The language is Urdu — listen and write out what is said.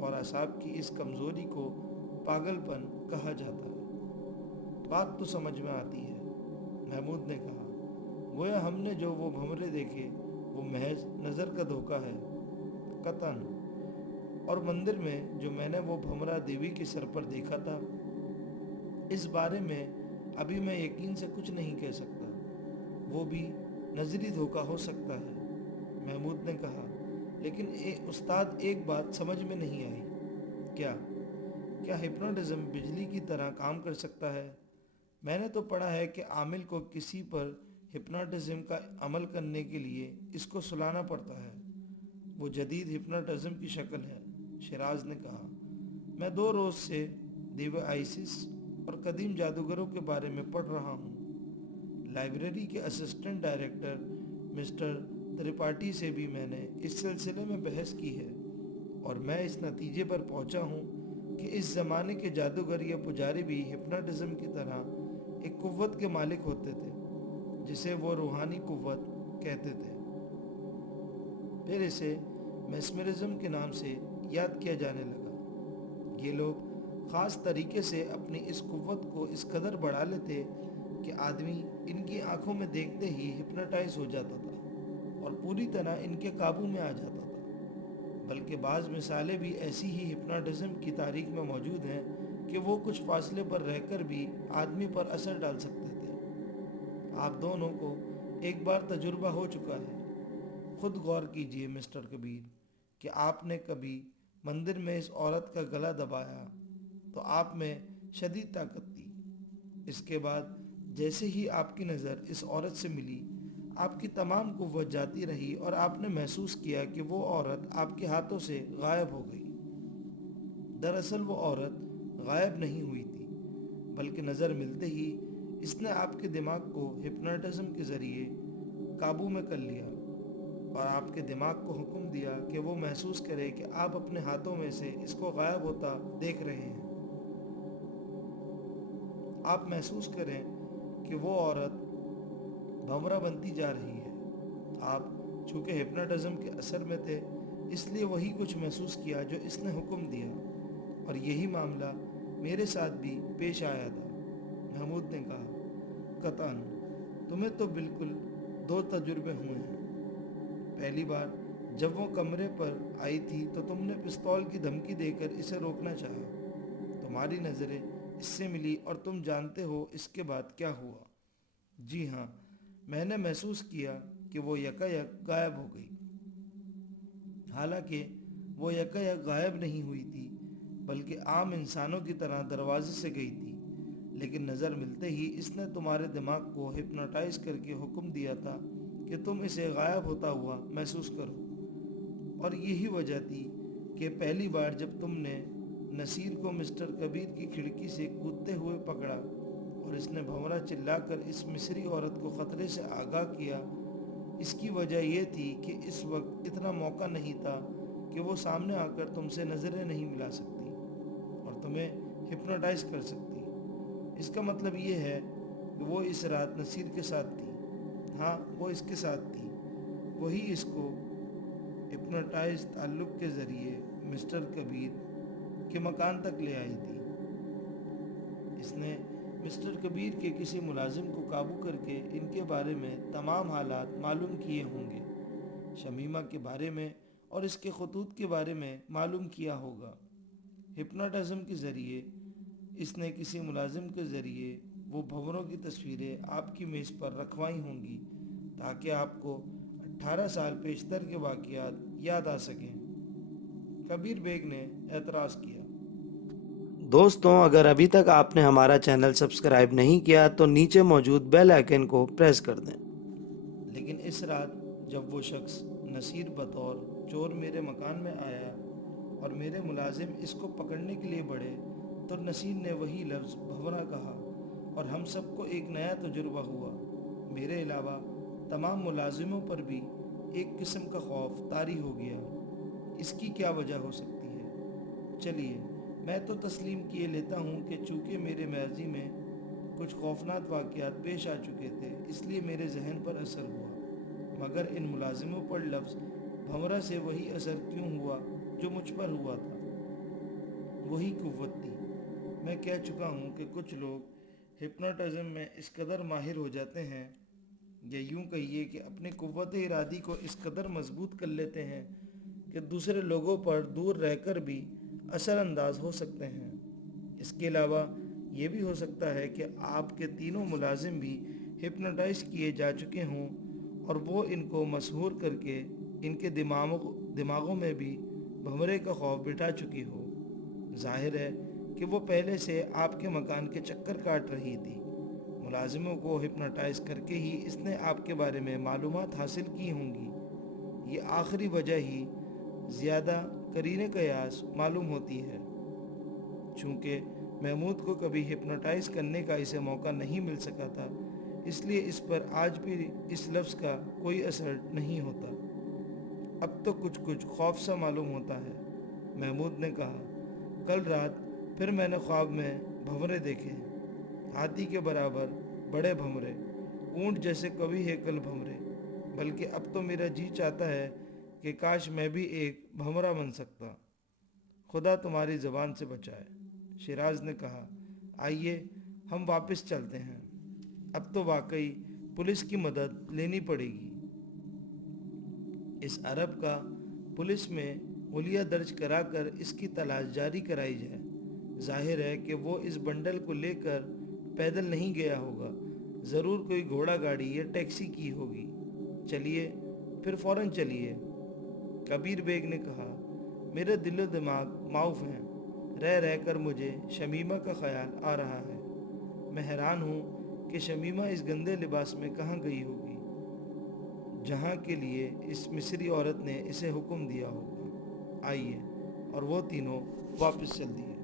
اور اعصاب کی اس کمزوری کو پاگل پن کہا جاتا ہے۔ بات تو سمجھ میں آتی ہے، محمود نے کہا۔ گویا ہم نے جو وہ بھنورے دیکھے وہ محض نظر کا دھوکہ ہے۔ قطعاً۔ اور مندر میں جو میں نے وہ بھنورا دیوی کے سر پر دیکھا تھا، اس بارے میں ابھی میں یقین سے کچھ نہیں کہہ سکتا۔ وہ بھی نظری دھوکہ ہو سکتا ہے، محمود نے کہا۔ لیکن استاد ایک بات سمجھ میں نہیں آئی۔ کیا ہپنوٹزم بجلی کی طرح کام کر سکتا ہے؟ میں نے تو پڑھا ہے کہ عامل کو کسی پر ہپنوٹزم کا عمل کرنے کے لیے اس کو سلانا پڑتا ہے۔ وہ جدید ہپنوٹزم کی شکل ہے، شیراز نے کہا۔ میں 2 روز سے دیوی آئسس اور قدیم جادوگروں کے بارے میں پڑھ رہا ہوں۔ لائبریری کے اسسٹنٹ ڈائریکٹر مسٹر ترپاٹھی سے بھی میں نے اس سلسلے میں بحث کی ہے، اور میں اس نتیجے پر پہنچا ہوں کہ اس زمانے کے جادوگر یا پجاری بھی ہپنوٹزم کی طرح ایک قوت کے مالک ہوتے تھے جسے وہ روحانی قوت کہتے تھے۔ پھر اسے میسمرزم کے نام سے یاد کیا جانے لگا۔ یہ لوگ خاص طریقے سے اپنی اس قوت کو اس قدر بڑھا لیتے کہ آدمی ان کی آنکھوں میں دیکھتے ہی ہپنوٹائز ہو جاتا تھا اور پوری طرح ان کے قابو میں آ جاتا تھا۔ بلکہ بعض مثالیں بھی ایسی ہی ہپنوٹزم کی تاریخ میں موجود ہیں کہ وہ کچھ فاصلے پر رہ کر بھی آدمی پر اثر ڈال سکتے تھے۔ آپ دونوں کو ایک بار تجربہ ہو چکا ہے۔ خود غور کیجئے مسٹر کبیر کہ آپ نے کبھی مندر میں اس عورت کا گلا دبایا تو آپ میں شدید طاقت تھی۔ اس کے بعد جیسے ہی آپ کی نظر اس عورت سے ملی، آپ کی تمام قوت جاتی رہی اور آپ نے محسوس کیا کہ وہ عورت آپ کے ہاتھوں سے غائب ہو گئی۔ دراصل وہ عورت غائب نہیں ہوئی تھی، بلکہ نظر ملتے ہی اس نے آپ کے دماغ کو ہپنوٹزم کے ذریعے قابو میں کر لیا اور آپ کے دماغ کو حکم دیا کہ وہ محسوس کرے کہ آپ اپنے ہاتھوں میں سے اس کو غائب ہوتا دیکھ رہے ہیں۔ آپ محسوس کریں کہ وہ عورت بھنورا بنتی جا رہی ہے۔ آپ چونکہ ہپنوٹزم کے اثر میں تھے، اس لیے وہی کچھ محسوس کیا جو اس نے حکم دیا، اور یہی معاملہ میرے ساتھ بھی پیش آیا تھا، محمود نے کہا۔ قطعاً۔ تمہیں تو بالکل 2 تجربے ہوئے ہیں۔ پہلی بار جب وہ کمرے پر آئی تھی تو تم نے پستول کی دھمکی دے کر اسے روکنا چاہا۔ تمہاری نظریں اس سے ملی اور تم جانتے ہو اس کے بعد کیا ہوا۔ جی ہاں، میں نے محسوس کیا کہ وہ یکایک غائب ہو گئی۔ حالانکہ وہ یکایک غائب نہیں ہوئی تھی، بلکہ عام انسانوں کی طرح دروازے سے گئی تھی، لیکن نظر ملتے ہی اس نے تمہارے دماغ کو ہپنوٹائز کر کے حکم دیا تھا کہ تم اسے غائب ہوتا ہوا محسوس کرو۔ اور یہی وجہ تھی کہ پہلی بار جب تم نے نصیر کو مسٹر کبیر کی کھڑکی سے کودتے ہوئے پکڑا اور اس نے بھنورا چلا کر اس مصری عورت کو خطرے سے آگاہ کیا، اس کی وجہ یہ تھی کہ اس وقت اتنا موقع نہیں تھا کہ وہ سامنے آ کر تم سے نظریں نہیں ملا سکتی اور تمہیں ہپنوٹائز کر سکتی۔ اس کا مطلب یہ ہے کہ وہ اس رات نصیر کے ساتھ تھی۔ ہاں، وہ اس کے ساتھ تھی۔ وہی اس کو ہپنوٹائز تعلق کے ذریعے مسٹر کبیر کے مکان تک لے آئی تھی۔ اس نے مسٹر کبیر کے کسی ملازم کو قابو کر کے ان کے بارے میں تمام حالات معلوم کیے ہوں گے، شمیمہ کے بارے میں اور اس کے خطوط کے بارے میں معلوم کیا ہوگا۔ ہپنوٹزم کے ذریعے اس نے کسی ملازم کے ذریعے وہ بھنوروں کی تصویریں آپ کی میز پر رکھوائی ہوں گی تاکہ آپ کو 18 سال پیشتر کے واقعات یاد آ سکیں۔ کبیر بیگ نے اعتراض کیا۔ دوستوں، اگر ابھی تک آپ نے ہمارا چینل سبسکرائب نہیں کیا تو نیچے موجود بیل آئیکن کو پریس کر دیں۔ لیکن اس رات جب وہ شخص نصیر بطور چور میرے مکان میں آیا اور میرے ملازم اس کو پکڑنے کے لیے بڑھے تو نصیر نے وہی لفظ بھنورا کہا اور ہم سب کو ایک نیا تجربہ ہوا۔ میرے علاوہ تمام ملازموں پر بھی ایک قسم کا خوف طاری ہو گیا۔ اس کی کیا وجہ ہو سکتی ہے؟ چلیے، میں تو تسلیم کیے لیتا ہوں کہ چونکہ میرے ماضی میں کچھ خوفناک واقعات پیش آ چکے تھے، اس لیے میرے ذہن پر اثر ہوا، مگر ان ملازموں پر لفظ بھنورا سے وہی اثر کیوں ہوا جو مجھ پر ہوا تھا؟ وہی قوت تھی۔ میں کہہ چکا ہوں کہ کچھ لوگ ہپنوٹزم میں اس قدر ماہر ہو جاتے ہیں، یا یوں کہیے کہ اپنی قوت ارادی کو اس قدر مضبوط کر لیتے ہیں کہ دوسرے لوگوں پر دور رہ کر بھی اثر انداز ہو سکتے ہیں۔ اس کے علاوہ یہ بھی ہو سکتا ہے کہ آپ کے تینوں ملازم بھی ہپنوٹائز کیے جا چکے ہوں اور وہ ان کو مسحور کر کے ان کے دماغوں میں بھی بھنورے کا خوف بٹھا چکی ہو۔ ظاہر ہے کہ وہ پہلے سے آپ کے مکان کے چکر کاٹ رہی تھی۔ ملازموں کو ہپنوٹائز کر کے ہی اس نے آپ کے بارے میں معلومات حاصل کی ہوں گی۔ یہ آخری وجہ ہی زیادہ قرین قیاس معلوم ہوتی ہے۔ چونکہ محمود کو کبھی ہپنوٹائز کرنے کا اسے موقع نہیں مل سکا تھا، اس لیے اس پر آج بھی اس لفظ کا کوئی اثر نہیں ہوتا۔ اب تو کچھ خوف سا معلوم ہوتا ہے، محمود نے کہا۔ کل رات پھر میں نے خواب میں بھنورے دیکھے، ہاتھی کے برابر بڑے بھنورے، اونٹ جیسے قوی ہیکل بھنورے۔ بلکہ اب تو میرا جی چاہتا ہے کہ کاش میں بھی ایک بھنورا بن سکتا۔ خدا تمہاری زبان سے بچائے، شیراز نے کہا۔ آئیے ہم واپس چلتے ہیں، اب تو واقعی پولیس کی مدد لینی پڑے گی۔ اس عرب کا پولیس میں حلیہ درج کرا کر اس کی تلاش جاری کرائی جائے۔ ظاہر ہے کہ وہ اس بنڈل کو لے کر پیدل نہیں گیا ہوگا، ضرور کوئی گھوڑا گاڑی یا ٹیکسی کی ہوگی۔ چلیے پھر فوراً چلیے، کبیر بیگ نے کہا۔ میرے دل و دماغ معاف ہیں، رہ کر مجھے شمیمہ کا خیال آ رہا ہے۔ میں حیران ہوں کہ شمیمہ اس گندے لباس میں کہاں گئی ہوگی جہاں کے لیے اس مصری عورت نے اسے حکم دیا ہوگا۔ آئیے، اور وہ تینوں واپس چل دیے۔